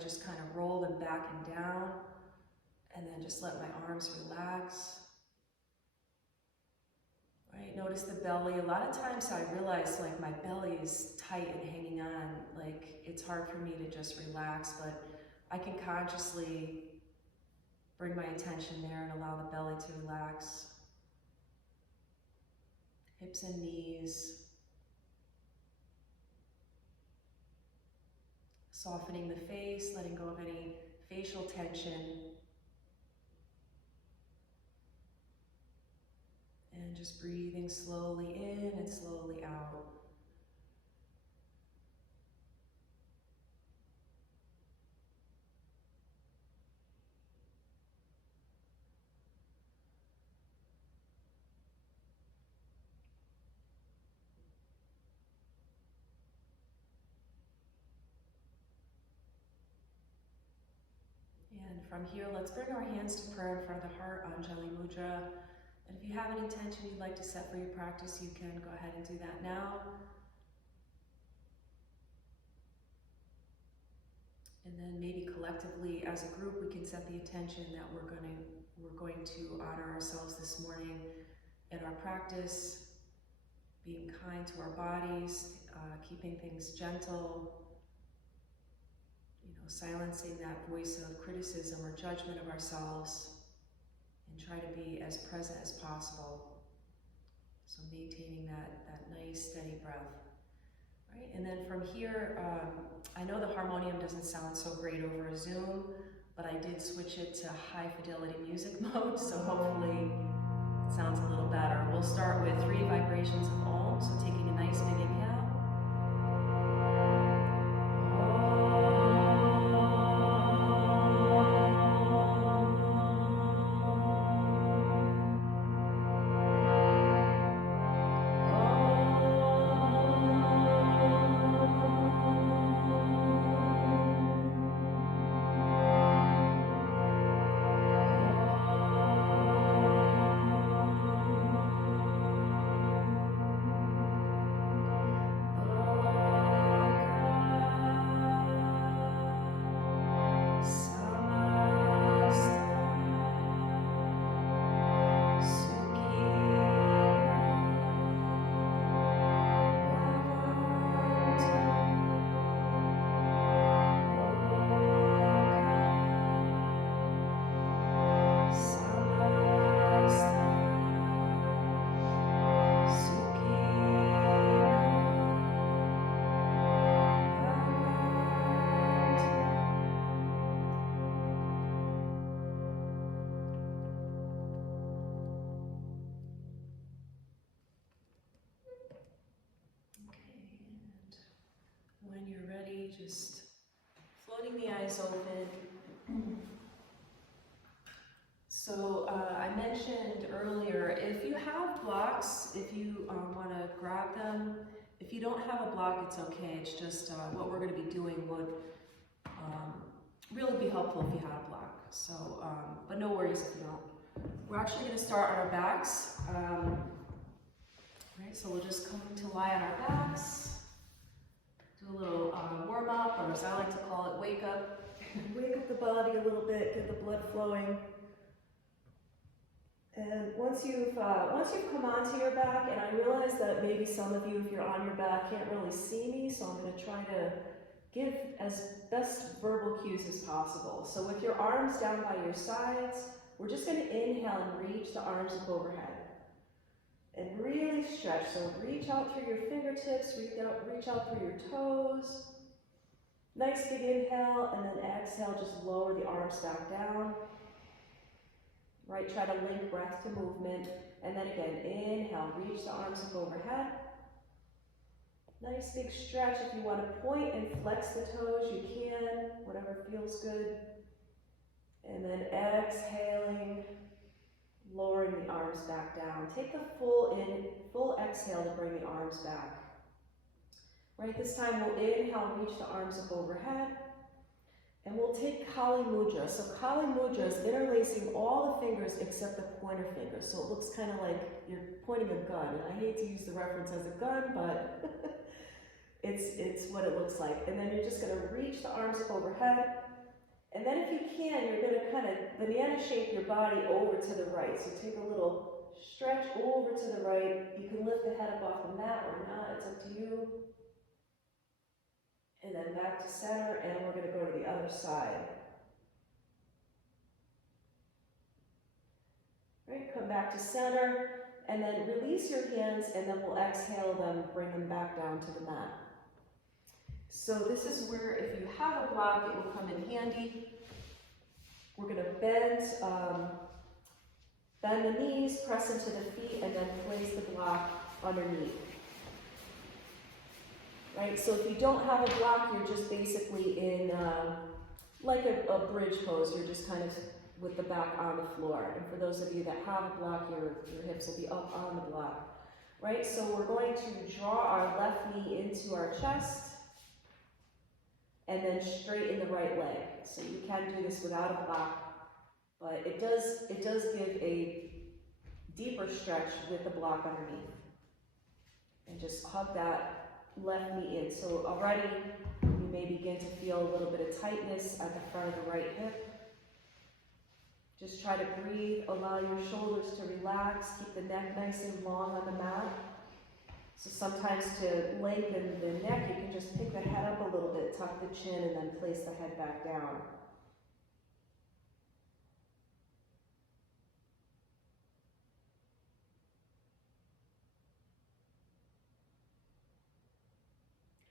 I just kind of roll them back and down, and then just let my arms relax. Right, notice the belly. A lot of times I realize like my belly is tight and hanging on, like it's hard for me to just relax, but I can consciously bring my attention there and allow the belly to relax. Hips and knees. Softening the face, letting go of any facial tension. And just breathing slowly in and slowly out. And from here, let's bring our hands to prayer in front of the heart, Anjali Mudra. And if you have an intention you'd like to set for your practice, you can go ahead and do that now. And then maybe collectively as a group, we can set the intention that we're going to honor ourselves this morning in our practice, being kind to our bodies, keeping things gentle, silencing that voice of criticism or judgment of ourselves, and try to be as present as possible. So maintaining that nice steady breath. Right? And then from here, I know the harmonium doesn't sound so great over a Zoom, but I did switch it to high fidelity music mode, so hopefully it sounds a little better. We'll start with 3 vibrations of Om, so taking a nice big inhale. When you're ready, just floating the eyes open. So I mentioned earlier, if you have blocks, if you want to grab them, if you don't have a block, it's okay. It's just what we're going to be doing would really be helpful if you had a block. So, but no worries if you don't. We're actually going to start on our backs. Right, so we'll just come to lie on our backs. Do a little warm up, or as I like to call it, wake up. Wake up the body a little bit, get the blood flowing. And once you've come onto your back, and I realize that maybe some of you, if you're on your back, can't really see me, so I'm going to try to give as best verbal cues as possible. So with your arms down by your sides, we're just going to inhale and reach the arms up overhead. And really stretch, so reach out through your fingertips, reach out through your toes. Nice big inhale, and then exhale, just lower the arms back down. Right, try to link breath to movement. And then again, inhale, reach the arms up overhead. Nice big stretch. If you want to point and flex the toes, you can, whatever feels good. And then exhaling, lowering the arms back down. Take the full exhale to bring the arms back. Right, this time we'll inhale, reach the arms up overhead. And we'll take Kali Mudra. So Kali Mudra is interlacing all the fingers except the pointer finger. So it looks kind of like you're pointing a gun. And I hate to use the reference as a gun, but It's what it looks like. And then you're just gonna reach the arms up overhead. And then if you can, you're gonna kind of banana shape your body over to the right. So take a little stretch over to the right. You can lift the head up off the mat or not, it's up to you. And then back to center, and we're gonna go to the other side. Right, come back to center, and then release your hands, and then we'll exhale them, bring them back down to the mat. So this is where, if you have a block, it will come in handy. We're going to bend the knees, press into the feet, and then place the block underneath. Right, so if you don't have a block, you're just basically in like a bridge pose. You're just kind of with the back on the floor. And for those of you that have a block, your hips will be up on the block. Right, so we're going to draw our left knee into our chest, and then straighten the right leg. So you can do this without a block, but it does give a deeper stretch with the block underneath. And just hug that left knee in. So already you may begin to feel a little bit of tightness at the front of the right hip. Just try to breathe, allow your shoulders to relax, keep the neck nice and long on the mat. So sometimes to lengthen the neck, you can just pick the head up a little bit, tuck the chin, and then place the head back down.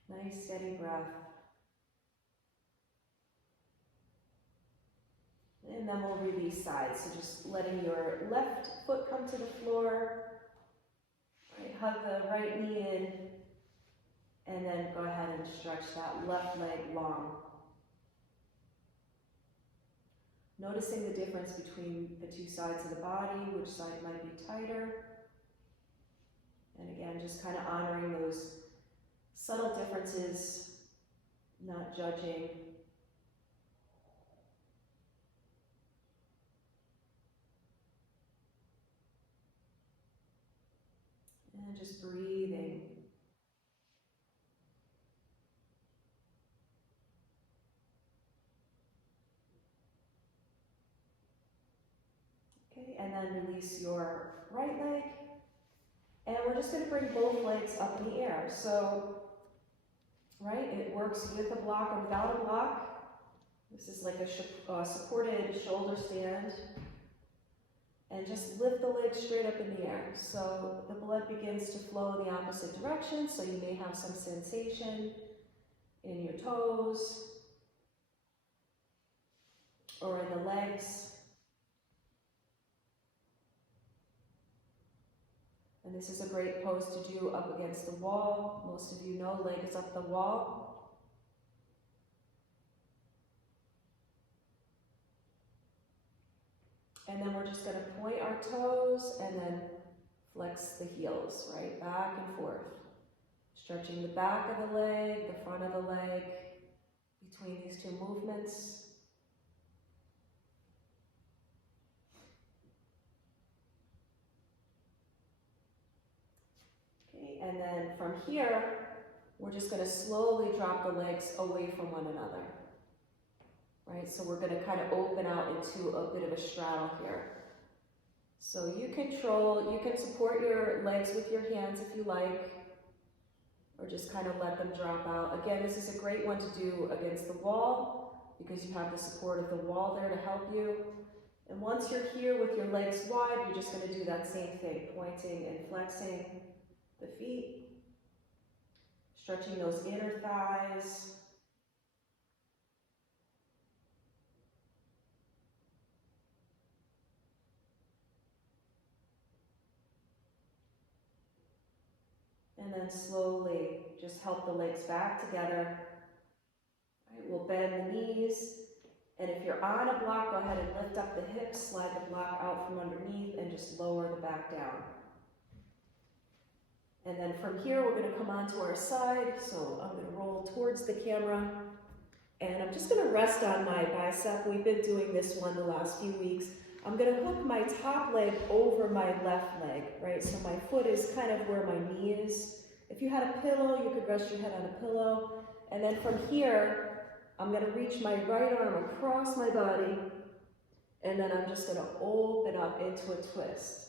Nice, steady breath. And then we'll release sides. So just letting your left foot come to the floor. Right, hug the right knee in. And then go ahead and stretch that left leg long. Noticing the difference between the two sides of the body, which side might be tighter. And again, just kind of honoring those subtle differences, not judging. And just breathing. Okay, and then release your right leg. And we're just going to bring both legs up in the air. So, right, it works with a block or without a block. This is like a supported shoulder stand. And just lift the legs straight up in the air. So the blood begins to flow in the opposite direction, so you may have some sensation in your toes or in the legs. And this is a great pose to do up against the wall. Most of you know legs up the wall. And then we're just going to point our toes and then flex the heels, right? Back and forth. Stretching the back of the leg, the front of the leg, between these two movements. Okay, and then from here, we're just going to slowly drop the legs away from one another. Right, so we're going to kind of open out into a bit of a straddle here. So you can support your legs with your hands if you like, or just kind of let them drop out. Again, this is a great one to do against the wall because you have the support of the wall there to help you. And once you're here with your legs wide, you're just going to do that same thing, pointing and flexing the feet, stretching those inner thighs. And then slowly just help the legs back together. Right, we'll bend the knees. And if you're on a block, go ahead and lift up the hips, slide the block out from underneath, and just lower the back down. And then from here, we're going to come onto our side. So I'm going to roll towards the camera. And I'm just going to rest on my bicep. We've been doing this one the last few weeks. I'm going to hook my top leg over my left leg, right? So my foot is kind of where my knee is, If you had a pillow, you could rest your head on a pillow. And then from here, I'm gonna reach my right arm across my body, and then I'm just gonna open up into a twist.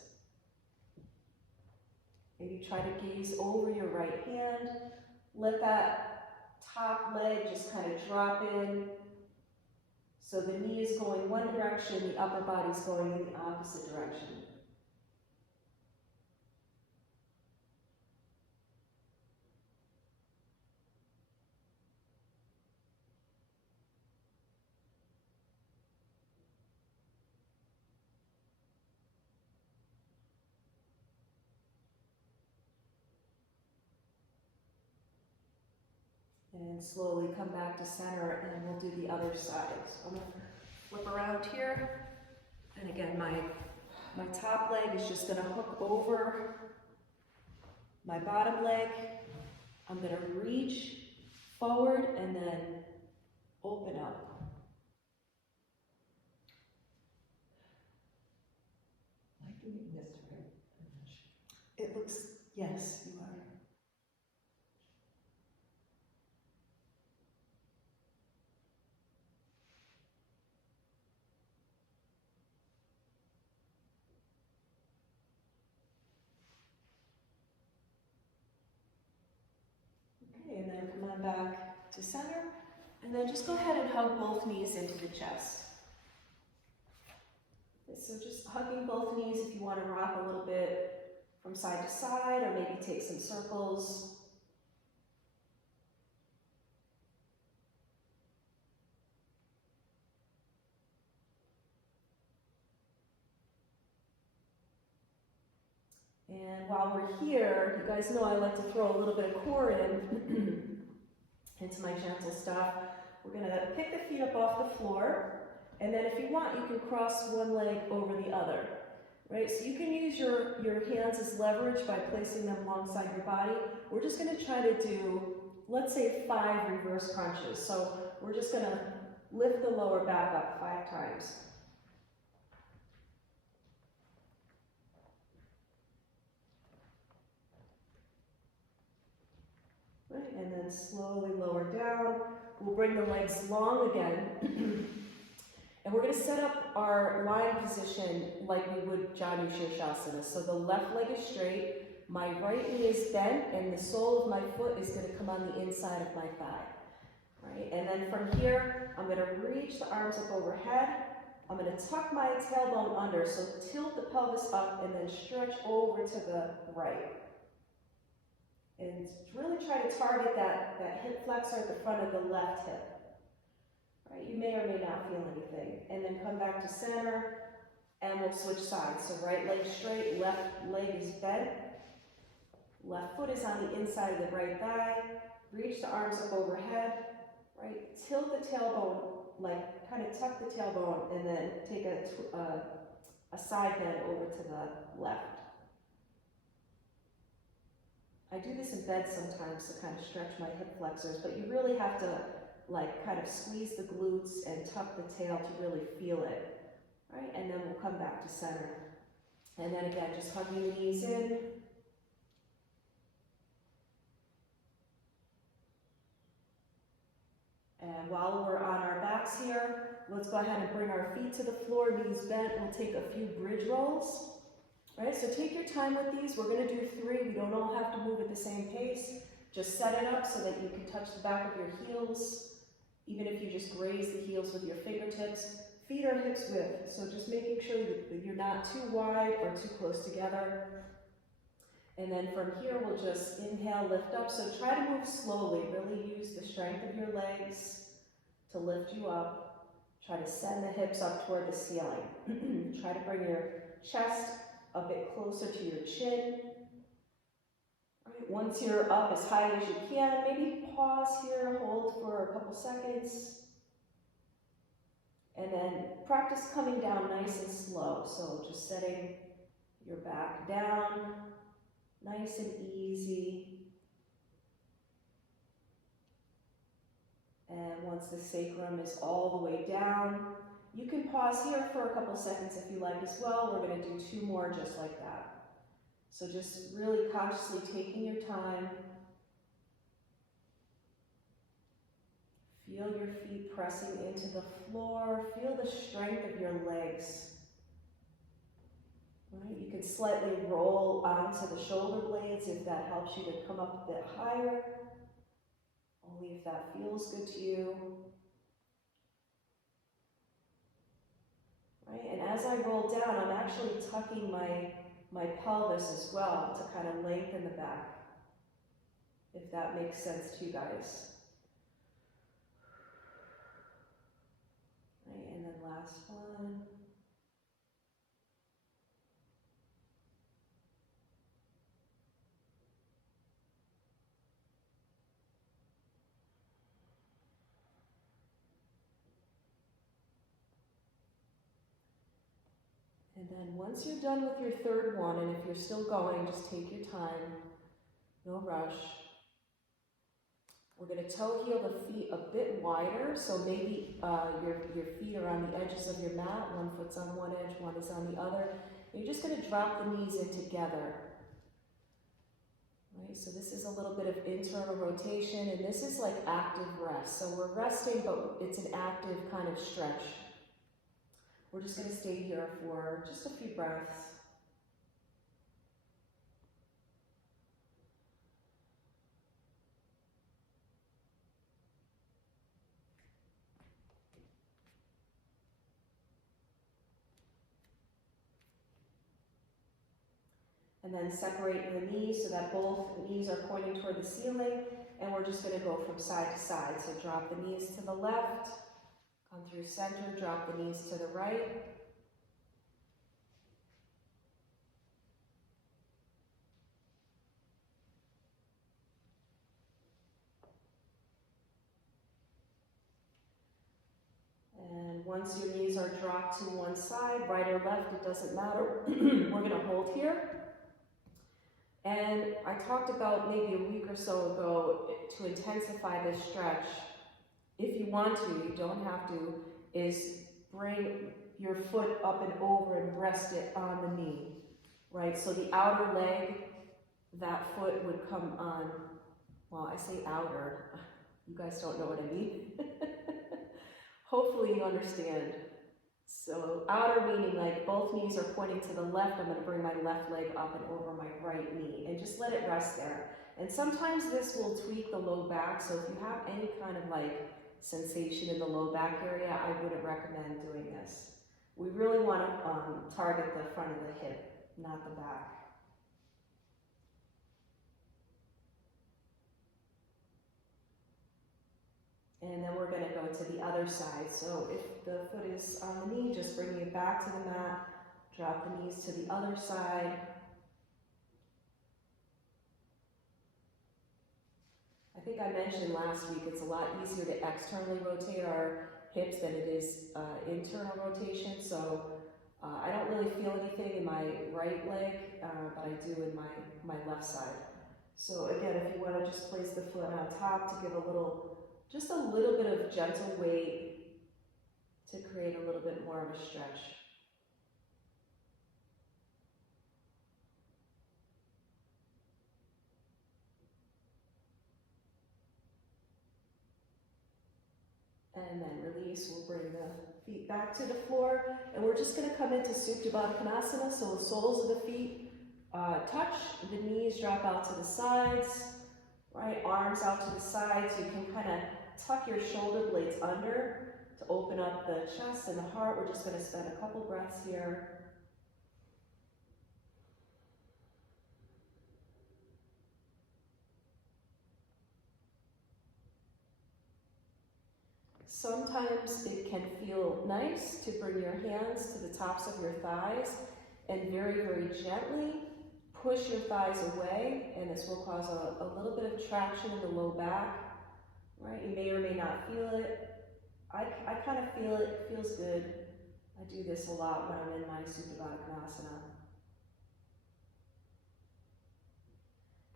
Maybe try to gaze over your right hand. Let that top leg just kind of drop in. So the knee is going one direction, the upper body's going in the opposite direction. And slowly come back to center, and we'll do the other side. So I'm gonna flip around here. And again, my top leg is just gonna hook over my bottom leg. I'm gonna reach forward and then open up. Am I doing this right? It looks, yes, you are. And then come on back to center, and then just go ahead and hug both knees into the chest. So just hugging both knees if you want to rock a little bit from side to side, or maybe take some circles. And while we're here, you guys know I like to throw a little bit of core in into my gentle stuff. We're gonna pick the feet up off the floor, and then if you want, you can cross one leg over the other, right? So you can use your hands as leverage by placing them alongside your body. We're just gonna try to do, let's say 5 reverse crunches. So we're just gonna lift the lower back up 5 times. Right, and then slowly lower down. We'll bring the legs long again. And we're going to set up our lying position like we would Janu Shirshasana. So the left leg is straight, my right knee is bent, and the sole of my foot is going to come on the inside of my thigh. Right, and then from here, I'm going to reach the arms up overhead. I'm going to tuck my tailbone under, so tilt the pelvis up and then stretch over to the right. And really try to target that hip flexor at the front of the left hip. Right? You may or may not feel anything. And then come back to center, and we'll switch sides. So right leg straight, left leg is bent. Left foot is on the inside of the right thigh. Reach the arms up overhead. Right? Tilt the tailbone, like kind of tuck the tailbone, and then take a side bend over to the left. I do this in bed sometimes to kind of stretch my hip flexors, but you really have to like kind of squeeze the glutes and tuck the tail to really feel it, right? And then we'll come back to center. And then again, just hugging the knees in. And while we're on our backs here, let's go ahead and bring our feet to the floor, knees bent. We'll take a few bridge rolls. Right, so take your time with these. We're going to do 3. We don't all have to move at the same pace. Just set it up so that you can touch the back of your heels, even if you just graze the heels with your fingertips. Feet are hips width, so just making sure that you're not too wide or too close together. And then from here, we'll just inhale, lift up. So try to move slowly. Really use the strength of your legs to lift you up. Try to send the hips up toward the ceiling. Try to bring your chest a bit closer to your chin. Right, once you're up as high as you can, maybe pause here, hold for a couple seconds. And then practice coming down nice and slow. So just setting your back down, nice and easy. And once the sacrum is all the way down, you can pause here for a couple seconds if you like as well. We're going to do 2 more just like that. So just really consciously taking your time, Feel your feet pressing into the floor. Feel the strength of your legs. Right? You can slightly roll onto the shoulder blades if that helps you to come up a bit higher. Only if that feels good to you. Right? And as I roll down, I'm actually tucking my pelvis as well to kind of lengthen the back. If that makes sense to you guys. Right, and then last one. And then once you're done with your third one, and if you're still going, just take your time, no rush. We're going to toe heel the feet a bit wider, so maybe your feet are on the edges of your mat, one foot's on one edge, one is on the other. You're just going to drop the knees in together. Right, so this is a little bit of internal rotation, and this is like active rest. So we're resting, but it's an active kind of stretch. We're just going to stay here for just a few breaths. And then separate the knees so that both knees are pointing toward the ceiling, and we're just going to go from side to side. So drop the knees to the left, come through center, drop the knees to the right. And once your knees are dropped to one side, right or left, it doesn't matter. We're going to hold here. And I talked about maybe a week or so ago to intensify this stretch. If you want to, you don't have to, is bring your foot up and over and rest it on the knee, right? So the outer leg, that foot would come on, well, I say outer. You guys don't know what I mean. Hopefully you understand. So outer meaning like both knees are pointing to the left. I'm going to bring my left leg up and over my right knee and just let it rest there. And sometimes this will tweak the low back. So if you have any kind of like sensation in the low back area, I wouldn't recommend doing this. We really want to target the front of the hip, not the back. And then we're going to go to the other side. So if the foot is on the knee, just bringing it back to the mat. Drop the knees to the other side. I think I mentioned last week it's a lot easier to externally rotate our hips than it is internal rotation. So I don't really feel anything in my right leg, but I do in my left side. So again, if you want to just place the foot on top to give just a little bit of gentle weight to create a little bit more of a stretch. And then release, we'll bring the feet back to the floor, and we're just going to come into Supta Baddha Konasana, so the soles of the feet touch, the knees drop out to the sides, right, arms out to the sides. You can kind of tuck your shoulder blades under to open up the chest and the heart. We're just going to spend a couple breaths here. Sometimes it can feel nice to bring your hands to the tops of your thighs and very, very gently push your thighs away, and this will cause a little bit of traction in the low back, right? You may or may not feel it. I kind of feel it. It feels good. I do this a lot when I'm in my Supta Baddha Konasana.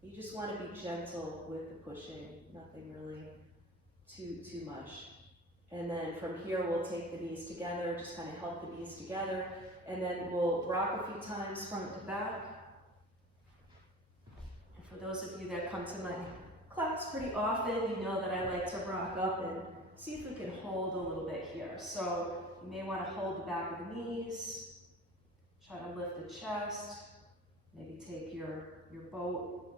You just want to be gentle with the pushing, nothing really too much. And then from here, we'll take the knees together, just kind of help the knees together, and then we'll rock a few times front to back. And for those of you that come to my class pretty often, you know that I like to rock up and see if we can hold a little bit here. So you may want to hold the back of the knees, try to lift the chest, maybe take your boat.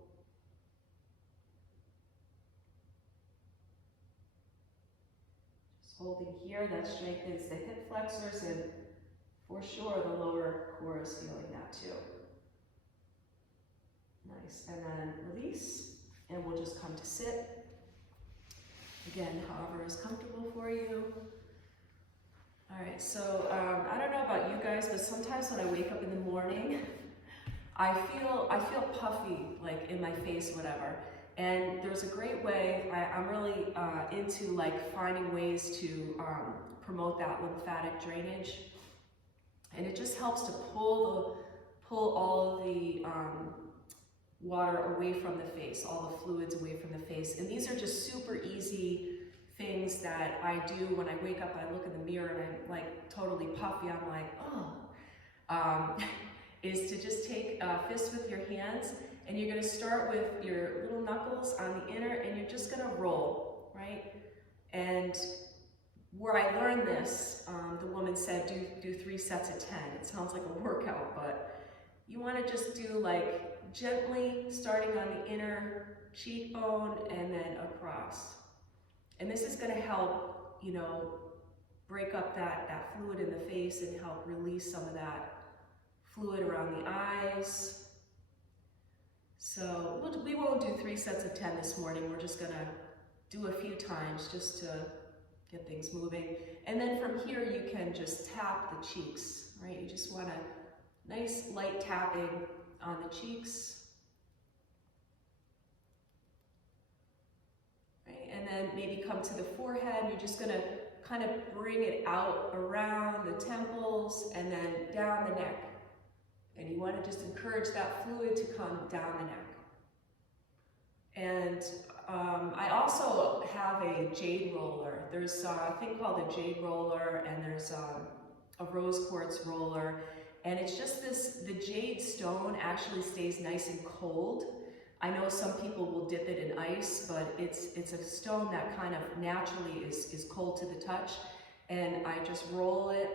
Just holding here, that strengthens the hip flexors, and for sure the lower core is feeling that too. Nice, and then release, and we'll just come to sit. Again, however is comfortable for you. All right, so I don't know about you guys, but sometimes when I wake up in the morning, I feel puffy, like in my face, whatever. And there's a great way. I'm really into like finding ways to promote that lymphatic drainage, and it just helps to pull all of the water away from the face, all the fluids away from the face. And these are just super easy things that I do when I wake up. I look in the mirror and I'm like totally puffy. I'm like, oh. Is to just take a fist with your hands, and you're going to start with your little knuckles on the inner, and you're just going to roll, right? And where I learned this, the woman said do 3 sets of 10. It sounds like a workout, but you want to just do like gently starting on the inner cheekbone and then across. And this is going to help, you know, break up that fluid in the face and help release some of that fluid around the eyes. So we won't do 3 sets of 10 this morning. We're just going to do a few times just to get things moving. And then from here you can just tap the cheeks, right? You just want a nice light tapping on the cheeks. Right? And then maybe come to the forehead. You're just going to kind of bring it out around the temples and then down the neck. And you want to just encourage that fluid to come down the neck. And I also have a jade roller. There's a thing called a jade roller, and there's a rose quartz roller. And it's just the jade stone actually stays nice and cold. I know some people will dip it in ice, but it's a stone that kind of naturally is cold to the touch. And I just roll it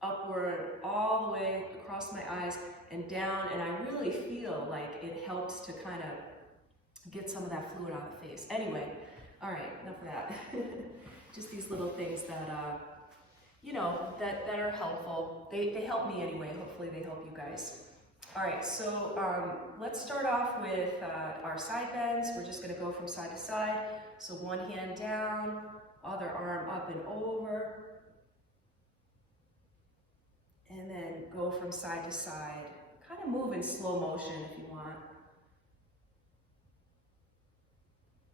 upward all the way across my eyes and down, and I really feel like it helps to kind of get some of that fluid on the face. Anyway, all right, enough of that. Just these little things that you know, that are helpful. They help me anyway. Hopefully they help you guys. All right, so let's start off with our side bends. We're just going to go from side to side. So one hand down, other arm up and over. And then go from side to side. Kind of move in slow motion if you want.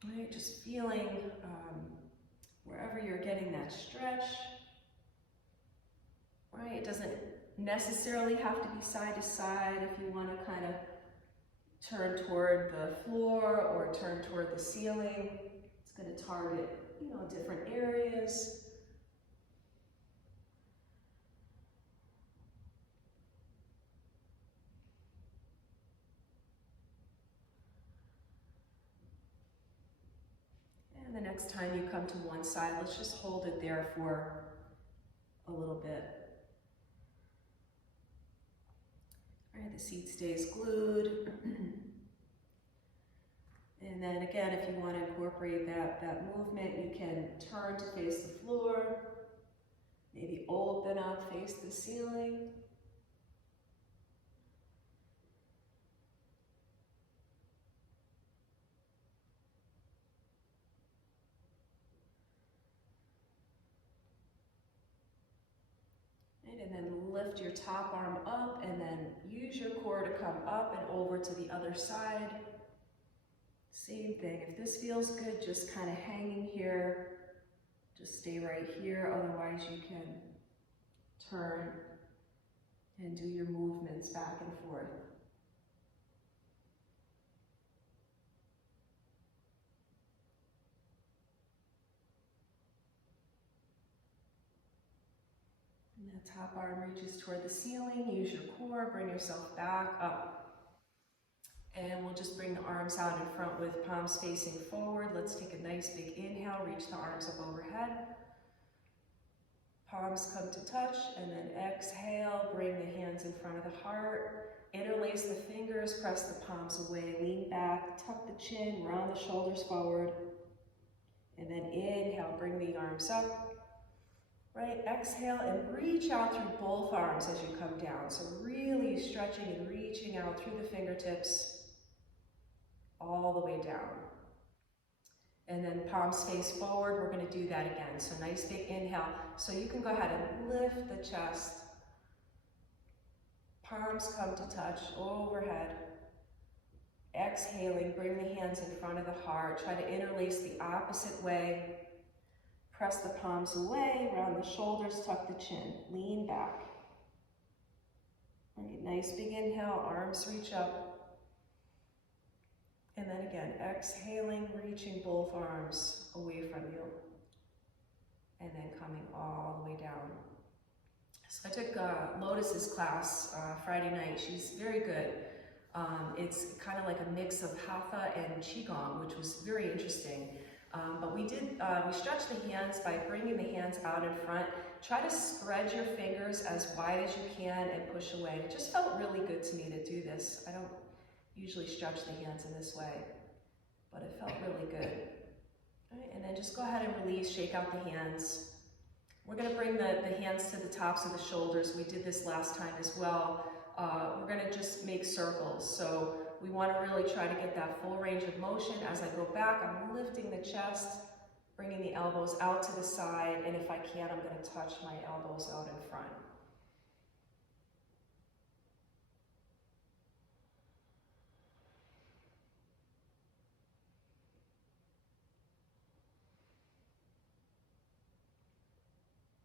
All right, just feeling wherever you're getting that stretch. Right, it doesn't necessarily have to be side to side. If you want to kind of turn toward the floor or turn toward the ceiling, it's going to target, you know, different areas. And the next time you come to one side, let's just hold it there for a little bit. All right, the seat stays glued. And then again, if you want to incorporate that movement, you can turn to face the floor, maybe open up, face the ceiling. And then lift your top arm up, and then use your core to come up and over to the other side. Same thing. If this feels good, just kind of hanging here. Just stay right here. Otherwise, you can turn and do your movements back and forth. And the top arm reaches toward the ceiling. Use your core, bring yourself back up. And we'll just bring the arms out in front with palms facing forward. Let's take a nice big inhale, reach the arms up overhead. Palms come to touch, and then exhale, bring the hands in front of the heart. Interlace the fingers, press the palms away, lean back, tuck the chin, round the shoulders forward. And then inhale, bring the arms up. Right, exhale and reach out through both arms as you come down. So really stretching and reaching out through the fingertips all the way down. And then palms face forward, we're gonna do that again. So nice big inhale. So you can go ahead and lift the chest. Palms come to touch overhead. Exhaling, bring the hands in front of the heart. Try to interlace the opposite way. Press the palms away, round the shoulders, tuck the chin, lean back. Right, nice big inhale, arms reach up. And then again, exhaling, reaching both arms away from you. And then coming all the way down. So I took Lotus's class Friday night. She's very good. It's kind of like a mix of Hatha and Qigong, which was very interesting. But we stretched the hands by bringing the hands out in front. Try to spread your fingers as wide as you can and push away. It just felt really good to me to do this. I don't usually stretch the hands in this way, but it felt really good. All right, and then just go ahead and release, shake out the hands. We're gonna bring the hands to the tops of the shoulders. We did this last time as well. We're gonna just make circles. So we wanna really try to get that full range of motion. As I go back, I'm lifting the chest, bringing the elbows out to the side, and if I can, I'm gonna touch my elbows out in front.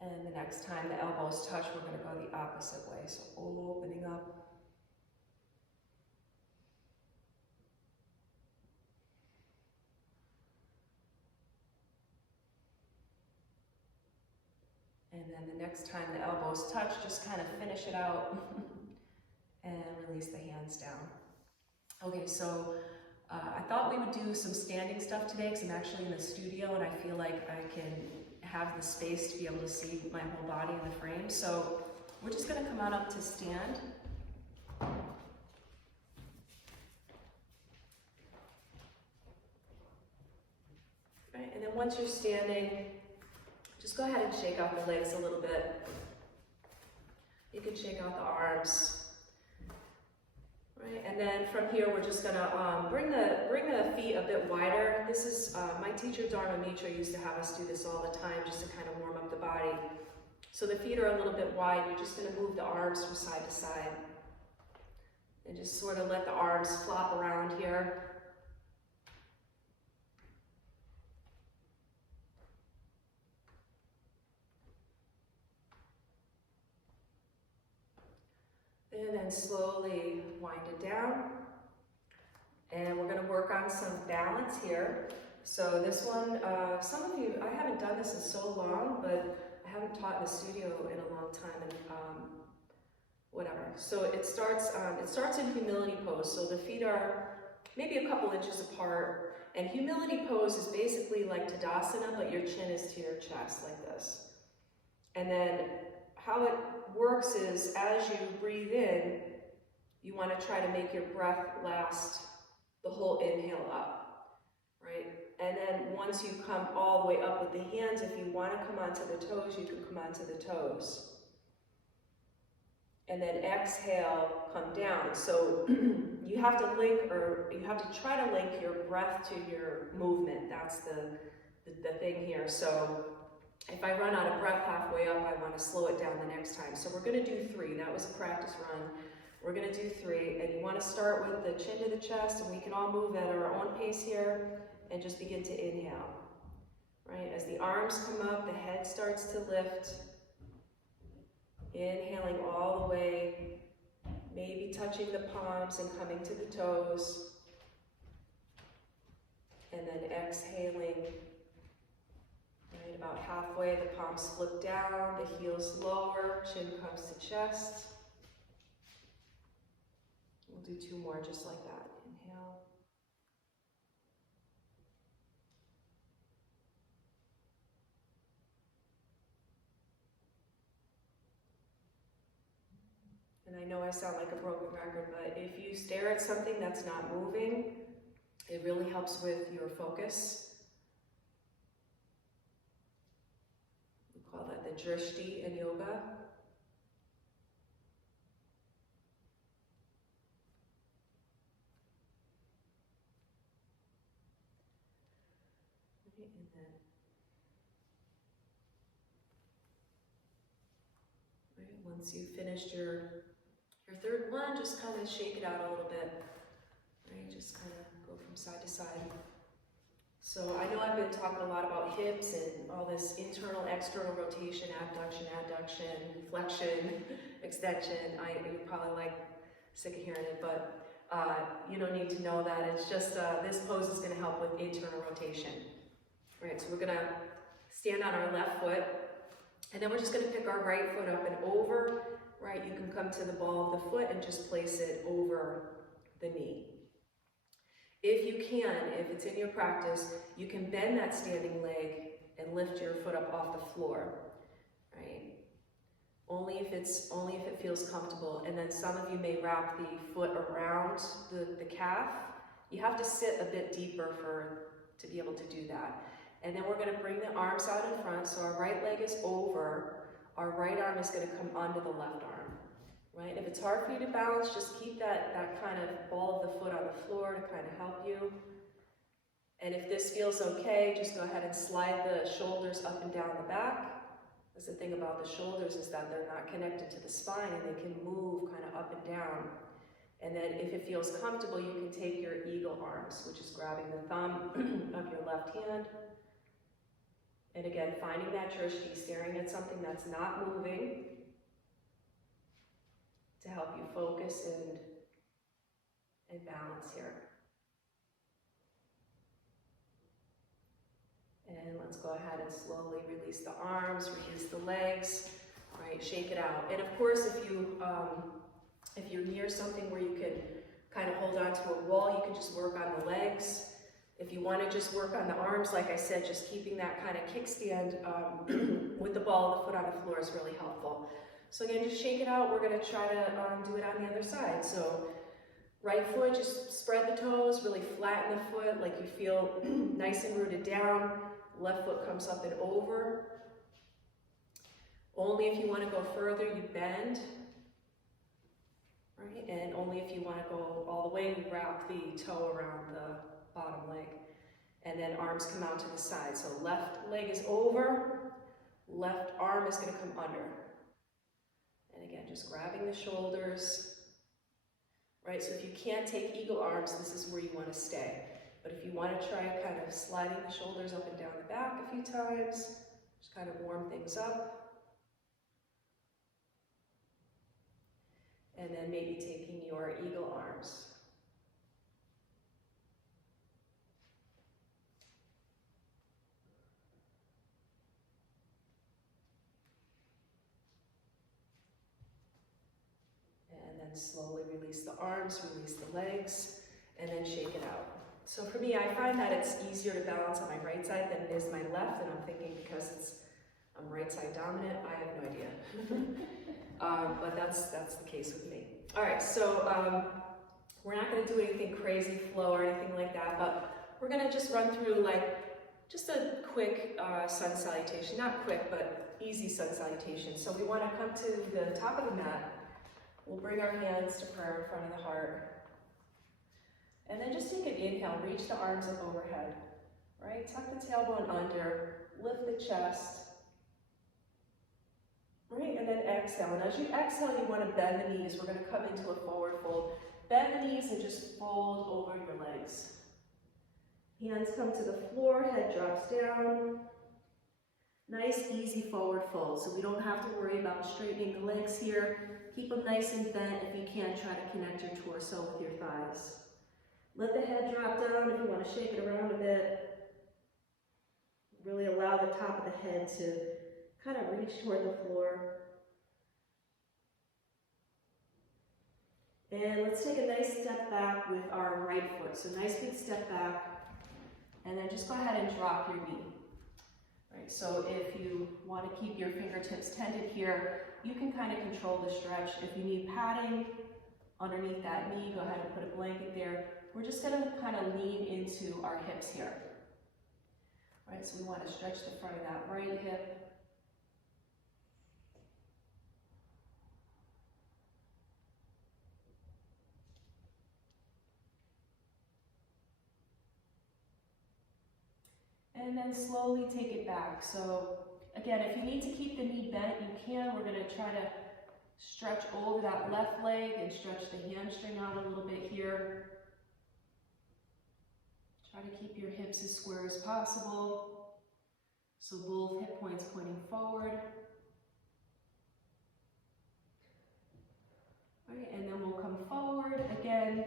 And the next time the elbows touch, we're going to go the opposite way. So opening up. And then the next time the elbows touch, just kind of finish it out and release the hands down. Okay, so I thought we would do some standing stuff today because I'm actually in the studio and I feel like I can have the space to be able to see my whole body in the frame. So we're just going to come on up to stand. Right, and then once you're standing, just go ahead and shake out the legs a little bit. You can shake out the arms. Right, and then from here we're just gonna bring the feet a bit wider. This is my teacher Dharma Mitra used to have us do this all the time just to kind of warm up the body. So the feet are a little bit wide. You're just gonna move the arms from side to side and just sort of let the arms flop around here. And then slowly wind it down. And we're going to work on some balance here. So this one, some of you, I haven't done this in so long, but I haven't taught in the studio in a long time, and whatever. So it starts in humility pose. So the feet are maybe a couple inches apart. And humility pose is basically like Tadasana, but your chin is to your chest like this. And then how it works is as you breathe in, you want to try to make your breath last the whole inhale up, right? And then once you come all the way up with the hands, if you want to come onto the toes, you can come onto the toes. And then exhale, come down. So you have to link, or you have to try to link your breath to your movement. That's the thing here. So if I run out of breath halfway up, I want to slow it down the next time. So we're going to do 3. That was a practice run. We're going to do 3. And you want to start with the chin to the chest, and we can all move at our own pace here and just begin to inhale. Right? As the arms come up, the head starts to lift. Inhaling all the way, maybe touching the palms and coming to the toes. And then exhaling. Right, about halfway, the palms flip down, the heels lower, chin comes to chest. We'll do 2 more just like that. inhale. And I know I sound like a broken record, but if you stare at something that's not moving, it really helps with your focus. We call that the drishti in yoga. And then, once you've finished your third one, just kind of shake it out a little bit. Right, just kind of go from side to side. So I know I've been talking a lot about hips and all this internal, external rotation, abduction, adduction, flexion, extension. You're probably like sick of hearing it, but you don't need to know that. It's just this pose is going to help with internal rotation. Right, so we're going to stand on our left foot, and then we're just going to pick our right foot up and over. Right, you can come to the ball of the foot and just place it over the knee. If you can, if it's in your practice, you can bend that standing leg and lift your foot up off the floor, right? Only if it feels comfortable. And then some of you may wrap the foot around the calf. You have to sit a bit deeper to be able to do that. And then we're going to bring the arms out in front, so our right leg is over, our right arm is going to come under the left arm. Right? If it's hard for you to balance, just keep that kind of ball of the foot on the floor to kind of help you. And if this feels okay, just go ahead and slide the shoulders up and down the back. That's the thing about the shoulders, is that they're not connected to the spine and they can move kind of up and down. And then if it feels comfortable, you can take your eagle arms, which is grabbing the thumb of your left hand. And again, finding that drishti, staring at something that's not moving, to help you focus and balance here. And let's go ahead and slowly release the arms, release the legs, right? Shake it out. And of course, if you're near something where you can kind of hold on to a wall, you can just work on the legs. If you want to just work on the arms, like I said, just keeping that kind of kickstand with the ball of the foot on the floor is really helpful. So again, just shake it out. We're going to try to do it on the other side. So right foot, just spread the toes, really flatten the foot like you feel nice and rooted down. Left foot comes up and over. Only if you want to go further, you bend. Right? And only if you want to go all the way, you wrap the toe around the bottom leg. And then arms come out to the side. So left leg is over, left arm is going to come under. And again, just grabbing the shoulders, right? So if you can't take eagle arms, this is where you want to stay. But if you want to try kind of sliding the shoulders up and down the back a few times, just kind of warm things up. And then maybe taking your eagle arms. Slowly release the arms, release the legs, and then shake it out. So for me, I find that it's easier to balance on my right side than it is my left, and I'm thinking because I'm right side dominant, I have no idea. But that's the case with me. All right, so we're not going to do anything crazy flow or anything like that, but we're going to just run through just a quick sun salutation. Not quick, but easy sun salutation. So we want to come to the top of the mat. We'll bring our hands to prayer in front of the heart. And then just take an inhale, reach the arms up overhead, right? Tuck the tailbone under, lift the chest, right? And then exhale. And as you exhale, you want to bend the knees. We're going to come into a forward fold. Bend the knees and just fold over your legs. Hands come to the floor, head drops down. Nice, easy forward fold. So we don't have to worry about straightening the legs here. Keep them nice and bent. If you can, try to connect your torso with your thighs. Let the head drop down if you want to shake it around a bit. Really allow the top of the head to kind of reach toward the floor. And let's take a nice step back with our right foot. So nice big step back, and then just go ahead and drop your knee. Right, so if you want to keep your fingertips tented here, you can kind of control the stretch. If you need padding underneath that knee, go ahead and put a blanket there. We're just going to kind of lean into our hips here. All right, so we want to stretch the front of that right hip. And then slowly take it back. So again, if you need to keep the knee bent, you can. We're going to try to stretch over that left leg and stretch the hamstring out a little bit here. Try to keep your hips as square as possible. So both hip points pointing forward. All right, and then we'll come forward again.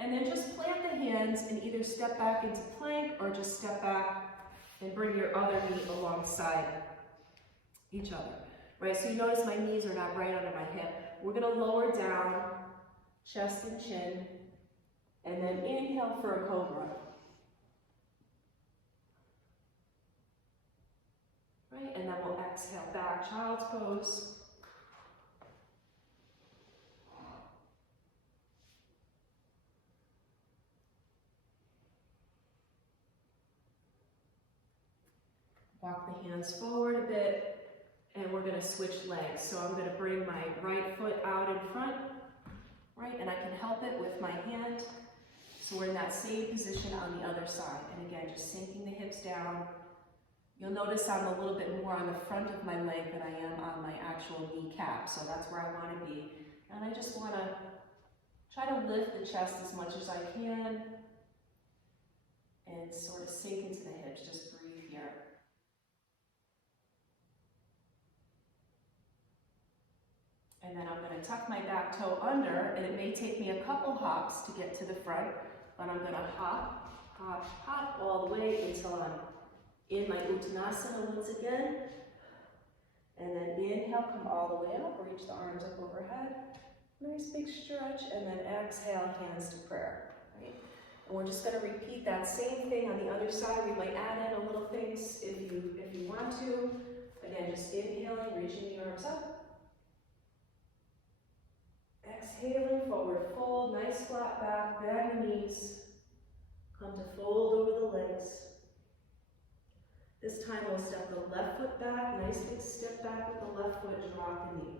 And then just plant the hands and either step back into plank or just step back and bring your other knee alongside each other. Right, so you notice my knees are not right under my hip. We're gonna lower down, chest and chin, and then inhale for a cobra. Right, and then we'll exhale back, child's pose. Walk the hands forward a bit. And we're going to switch legs. So I'm going to bring my right foot out in front, right? And I can help it with my hand. So we're in that same position on the other side. And again, just sinking the hips down. You'll notice I'm a little bit more on the front of my leg than I am on my actual kneecap. So that's where I want to be. And I just want to try to lift the chest as much as I can. And sort of sink into the hips. Just breathe here. And then I'm going to tuck my back toe under, and it may take me a couple hops to get to the front, but I'm going to hop, hop, hop all the way until I'm in my Uttanasana once again. And then inhale, come all the way up, reach the arms up overhead. Nice big stretch, and then exhale, hands to prayer. Right? And we're just going to repeat that same thing on the other side. We might add in a little things if you want to. Again, just inhaling, reaching the arms up. Exhaling, forward fold, nice flat back, bend the knees. Come to fold over the legs. This time we'll step the left foot back, nice big step back with the left foot, drop the knee.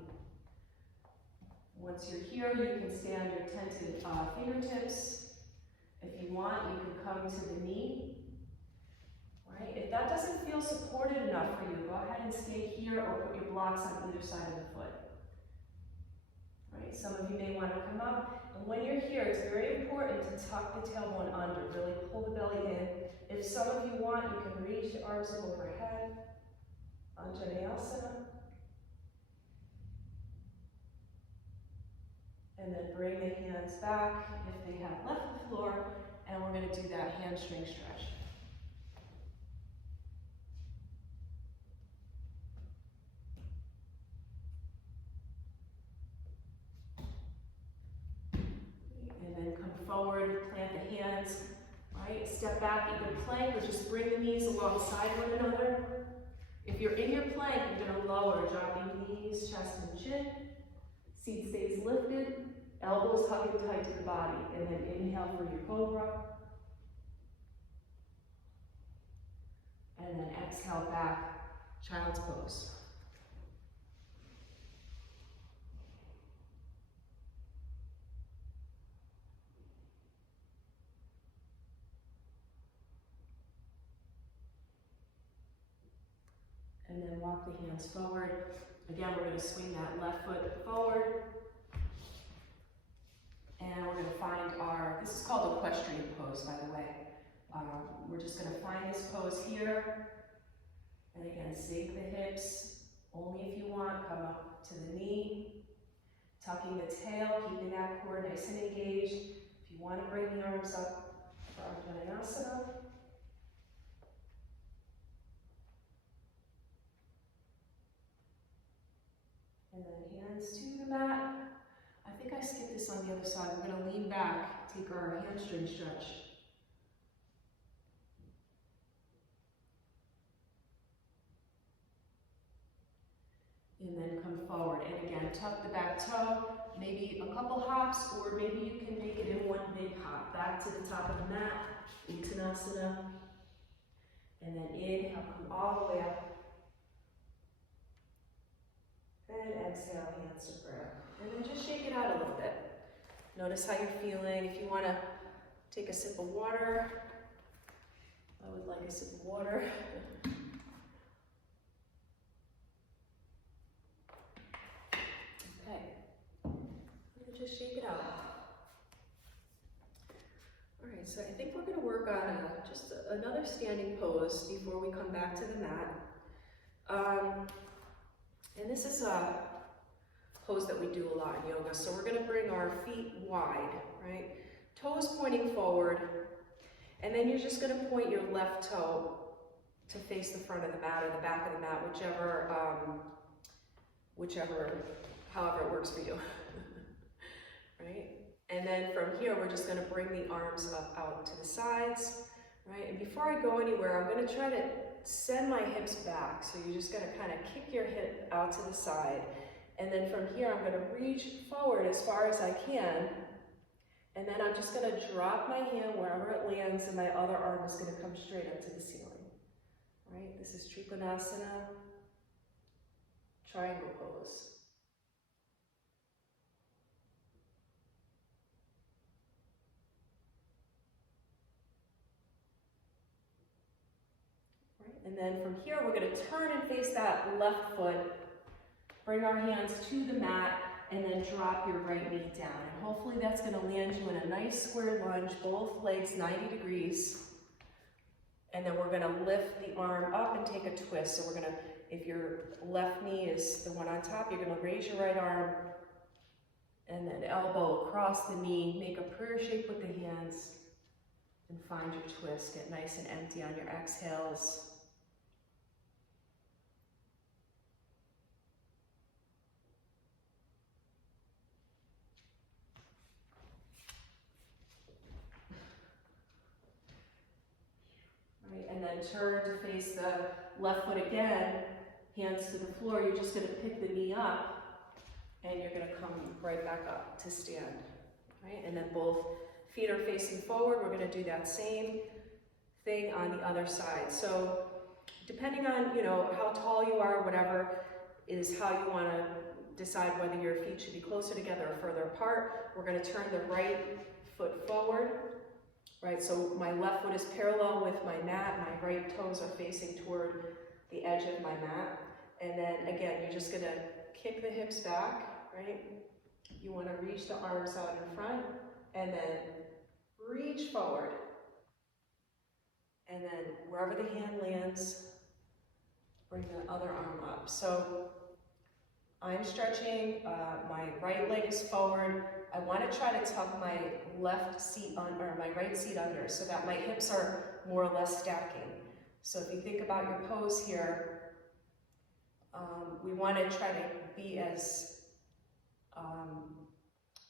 Once you're here, you can stay on your tented fingertips. If you want, you can come to the knee. Right? If that doesn't feel supported enough for you, go ahead and stay here or put your blocks on either side of the foot. Right? Some of you may want to come up, and when you're here, it's very important to tuck the tailbone under, really pull the belly in. If some of you want, you can reach the arms up overhead, Anjaneyasana, and then bring the hands back if they have left the floor, and we're going to do that hamstring stretch. Forward, plant the hands, right? Step back, either plank or just bring the knees alongside one another. If you're in your plank, you're going to lower, dropping knees, chest, and chin. Seat stays lifted, elbows hugging tight to the body, and then inhale for your cobra. And then exhale back, child's pose. And then walk the hands forward. Again, we're going to swing that left foot forward. And we're going to find this is called equestrian pose, by the way. We're just going to find this pose here. And again, sink the hips. Only if you want, come up to the knee. Tucking the tail, keeping that core nice and engaged. If you want to bring the arms up for Anjaneyasana. And then hands to the mat. I think think I skipped this on the other side. We're gonna lean back, take our hamstring stretch. And then come forward, and again, tuck the back toe, maybe a couple hops, or maybe you can make it in one big hop. Back to the top of the mat, Uttanasana. And then inhale, come all the way up. And exhale, hands to prayer. And then just shake it out a little bit. Notice how you're feeling. If you want to take a sip of water, I would like a sip of water. Okay. And just shake it out. All right, so I think we're going to work on just another standing pose before we come back to the mat. And this is a pose that we do a lot in yoga. So we're going to bring our feet wide, right? Toes pointing forward. And then you're just going to point your left toe to face the front of the mat or the back of the mat, however it works for you, right? And then from here, we're just going to bring the arms up out to the sides, right? And before I go anywhere, I'm going to try to send my hips back. So you're just going to kind of kick your hip out to the side. And then from here, I'm going to reach forward as far as I can. And then I'm just going to drop my hand wherever it lands, and my other arm is going to come straight up to the ceiling, right? This is Trikonasana, triangle pose. And then from here, we're going to turn and face that left foot, bring our hands to the mat, and then drop your right knee down. And hopefully that's going to land you in a nice square lunge, both legs 90 degrees. And then we're going to lift the arm up and take a twist. So we're going to, if your left knee is the one on top, you're going to raise your right arm, and then elbow across the knee, make a prayer shape with the hands, and find your twist. Get nice and empty on your exhales. And then turn to face the left foot again, hands to the floor. You're just going to pick the knee up, and you're going to come right back up to stand, right? And then both feet are facing forward. We're going to do that same thing on the other side. So depending on, how tall you are, whatever is how you want to decide whether your feet should be closer together or further apart. We're going to turn the right foot forward. Right, so my left foot is parallel with my mat, my right toes are facing toward the edge of my mat. And then again, you're just gonna kick the hips back, right? You wanna reach the arms out in front, and then reach forward. And then wherever the hand lands, bring the other arm up. So I'm stretching, my right leg is forward. I want to try to tuck my left seat or my right seat under so that my hips are more or less stacking. So if you think about your pose here, we want to try to be as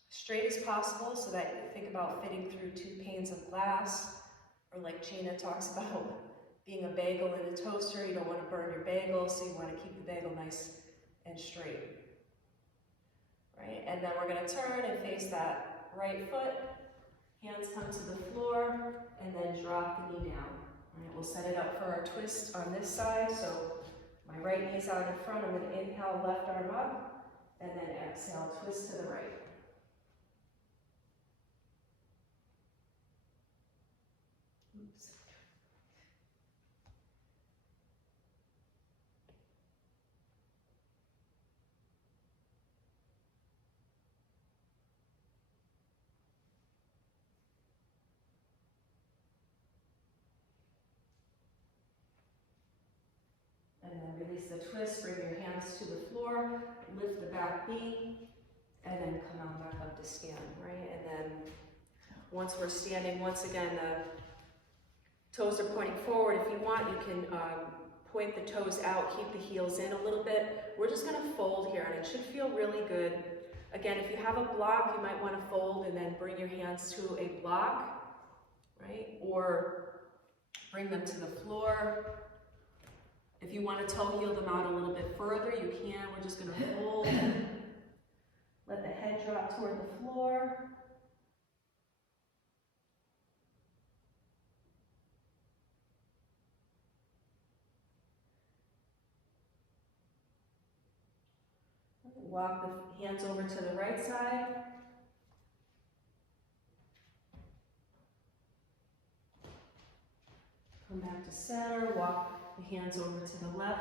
straight as possible so that you think about fitting through 2 panes of glass, or like Gina talks about being a bagel in a toaster. You don't want to burn your bagel, so you want to keep the bagel nice and straight. Right? And then we're going to turn and face that right foot. Hands come to the floor, and then drop the knee down. All right, we'll set it up for our twist on this side. So my right knee is out in front. I'm going to inhale, left arm up, and then exhale, twist to the right. Oops. And then release the twist, bring your hands to the floor, lift the back knee, and then come on back up to stand, right? And then once we're standing, once again, the toes are pointing forward. If you want, you can point the toes out, keep the heels in a little bit. We're just gonna fold here, and it should feel really good Again, if you have a block, you might want to fold and then bring your hands to a block, right? Or bring them to the floor. If you want to toe heel them out a little bit further, you can. We're just going to fold. Let the head drop toward the floor. Walk the hands over to the right side. Come back to center, walk the hands over to the left.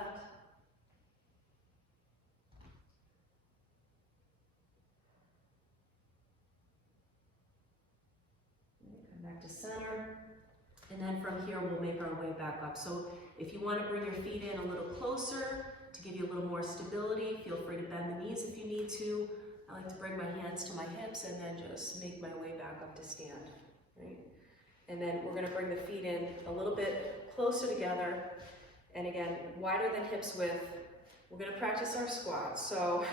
Come back to center. And then from here, we'll make our way back up. So if you want to bring your feet in a little closer to give you a little more stability, feel free to bend the knees if you need to. I like to bring my hands to my hips and then just make my way back up to stand, right? And then we're going to bring the feet in a little bit closer together. And again, wider than hips width. We're going to practice our squats. So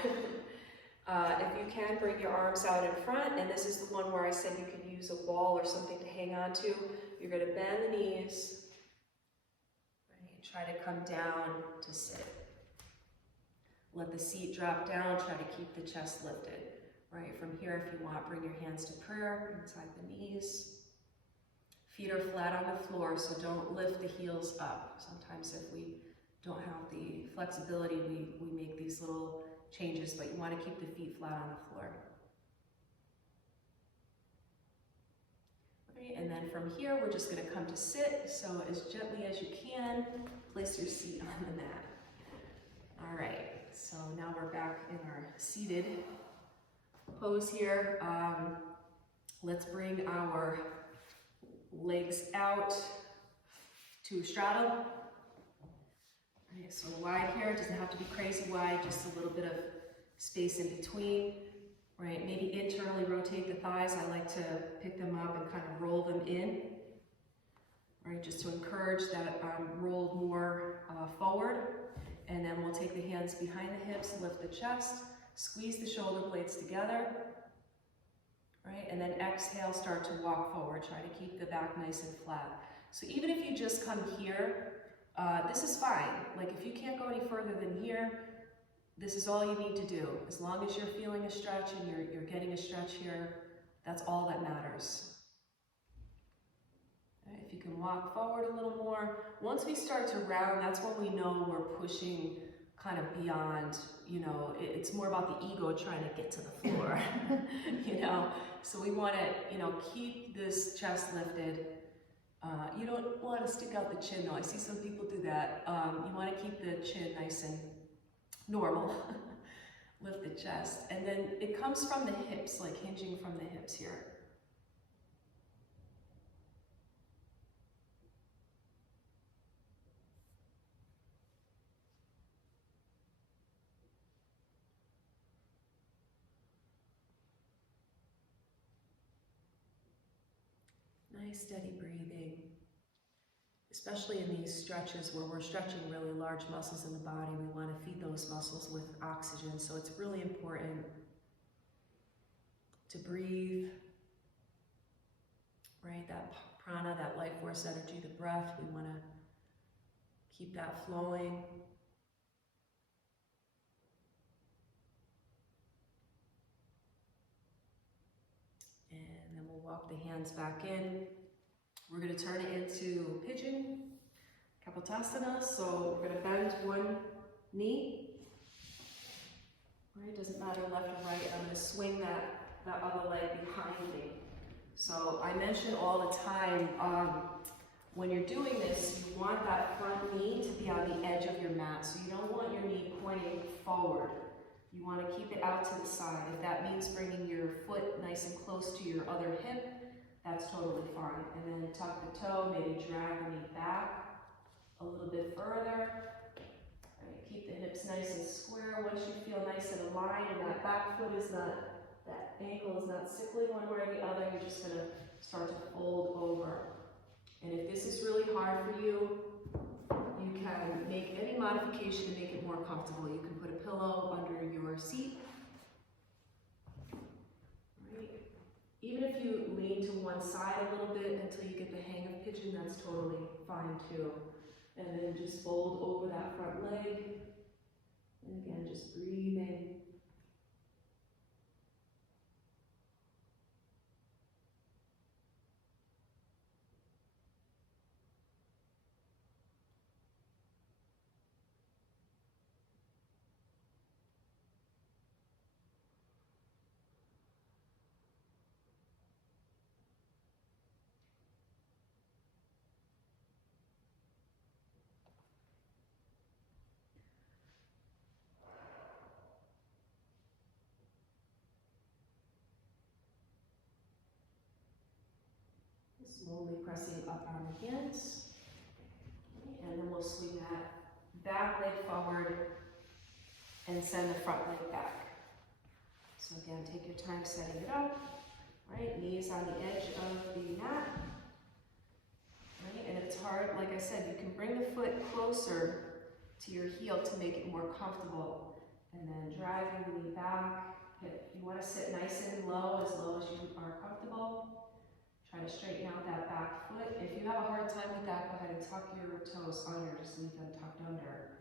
if you can, bring your arms out in front. And this is the one where I said you could use a wall or something to hang on to. You're going to bend the knees. Right? Try to come down to sit. Let the seat drop down. Try to keep the chest lifted. Right? From here, if you want, bring your hands to prayer inside the knees. Feet are flat on the floor, so don't lift the heels up. Sometimes if we don't have the flexibility, we make these little changes, but you want to keep the feet flat on the floor. Right, and then from here, we're just going to come to sit. So as gently as you can, place your seat on the mat. All right, so now we're back in our seated pose here. Let's bring our legs out to a straddle. Right, so wide here, it doesn't have to be crazy wide, just a little bit of space in between. Right, maybe internally rotate the thighs. I like to pick them up and kind of roll them in. Right, just to encourage that roll more forward. And then we'll take the hands behind the hips, lift the chest, squeeze the shoulder blades together. Right, and then exhale, start to walk forward. Try to keep the back nice and flat. So even if you just come here, this is fine. Like if you can't go any further than here, this is all you need to do. As long as you're feeling a stretch and you're getting a stretch here, that's all that matters. Right, if you can walk forward a little more. Once we start to round, that's when we know we're pushing kind of beyond, you know, it's more about the ego trying to get to the floor, you know. So we want to, you know, keep this chest lifted. You don't want to stick out the chin though. I see some people do that. You want to keep the chin nice and normal. Lift the chest. And then it comes from the hips, like hinging from the hips here. Nice steady breathing, especially in these stretches where we're stretching really large muscles in the body. We want to feed those muscles with oxygen, so it's really important to breathe, right? That prana, that life force energy, the breath, we want to keep that flowing. And then we'll walk the hands back in. We're going to turn it into pigeon, Kapotasana. So we're going to bend one knee. Right, doesn't matter left or right. I'm going to swing that other leg behind me. So I mention all the time, when you're doing this, you want that front knee to be on the edge of your mat. So you don't want your knee pointing forward. You want to keep it out to the side. If that means bringing your foot nice and close to your other hip, that's totally fine. And then tuck the toe, maybe drag the knee back a little bit further. Right, keep the hips nice and square. Once you feel nice and aligned and that back foot is not, that ankle is not sickling one way or the other, you're just going to start to fold over. And if this is really hard for you, you can make any modification to make it more comfortable. You can put a pillow under your seat. one side a little bit until you get the hang of pigeon, that's totally fine too. And then just fold over that front leg. And again, just breathing. Slowly pressing up on the hands. And then we'll swing that back leg forward and send the front leg back. So again, take your time setting it up. Right, knees on the edge of the mat. Right, and if it's hard, like I said, you can bring the foot closer to your heel to make it more comfortable. And then driving the knee back. If you want to sit nice and low as you are comfortable. Try to straighten out that back foot. If you have a hard time with that, go ahead and tuck your toes under, just leave them tucked under.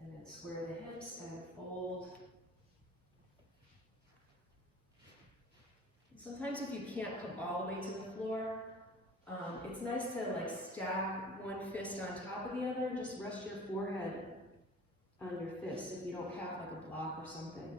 And then square the hips and fold. Sometimes if you can't come all the way to the floor, it's nice to like stack one fist on top of the other. Just rest your forehead on your fist if you don't have like a block or something.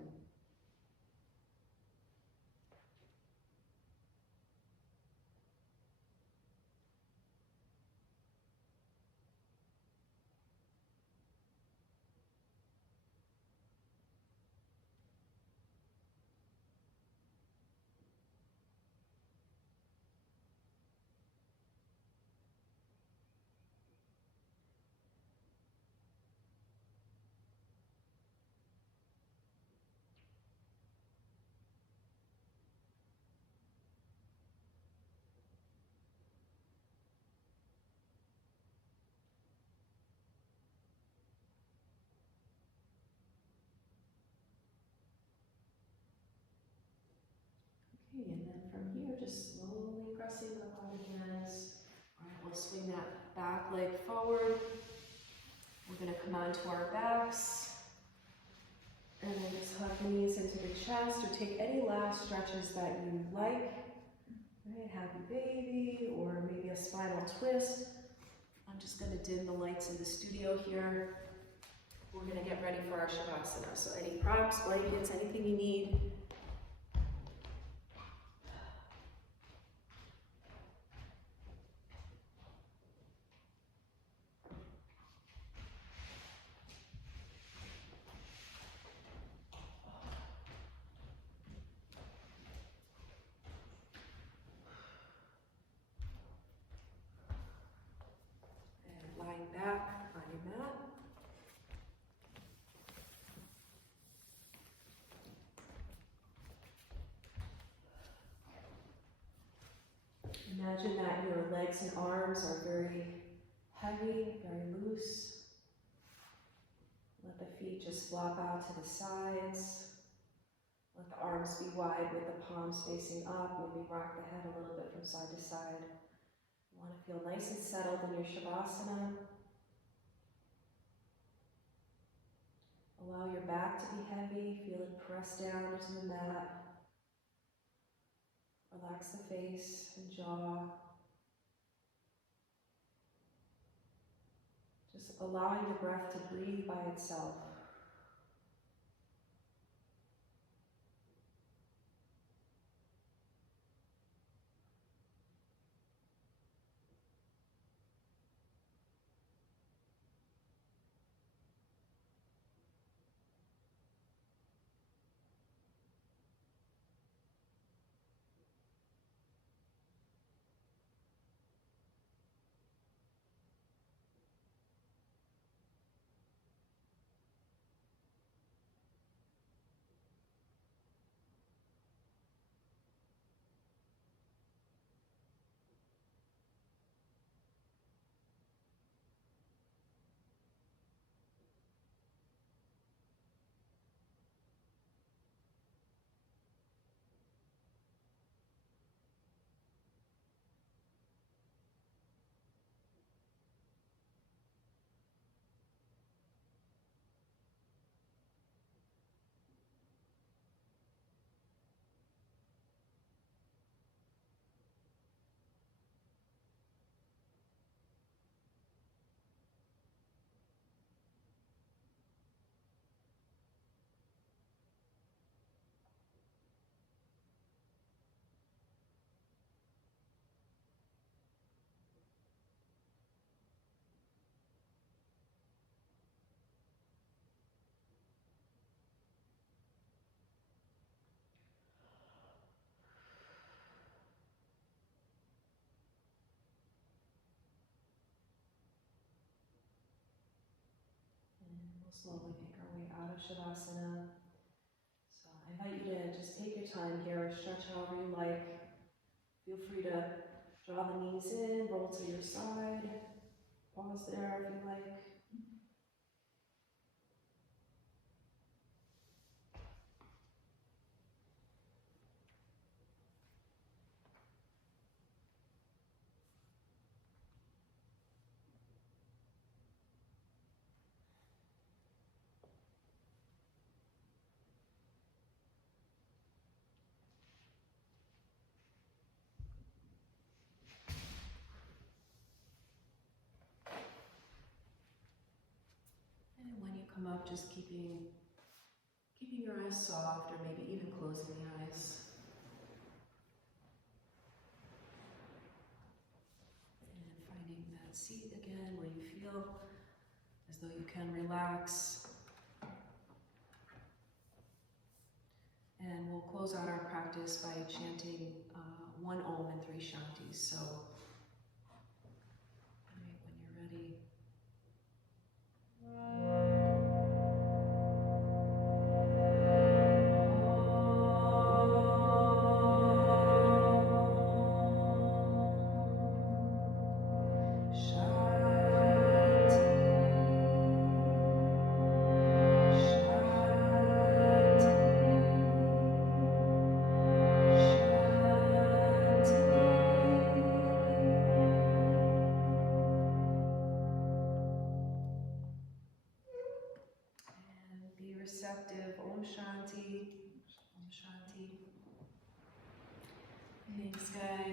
Okay, and then from here, just slowly pressing up on the hands. All right, we'll swing that back leg forward. We're going to come onto our backs. And then just hug the knees into the chest, or take any last stretches that you like. Right, happy baby, or maybe a spinal twist. I'm just going to dim the lights in the studio here. We're going to get ready for our Shavasana. So any props, blankets, anything you need. Lying back on your mat. Imagine that your legs and arms are very heavy, very loose. Let the feet just flop out to the sides. Let the arms be wide with the palms facing up. Maybe rock the head a little bit from side to side. You want to feel nice and settled in your Shavasana. Allow your back to be heavy. Feel it press down into the mat. Relax the face and jaw. Just allowing the breath to breathe by itself. slowly make our way out of Shavasana. So I invite you to just take your time here, stretch however you like. Feel free to draw the knees in, roll to your side, pause there if you like. And when you come up, just keeping your eyes soft, or maybe even closing the eyes. And finding that seat again where you feel as though you can relax. And we'll close out our practice by chanting one Om and 3 Shantis. So, when you're ready. Be receptive. Om Shanti. Om Shanti. Thanks, guys.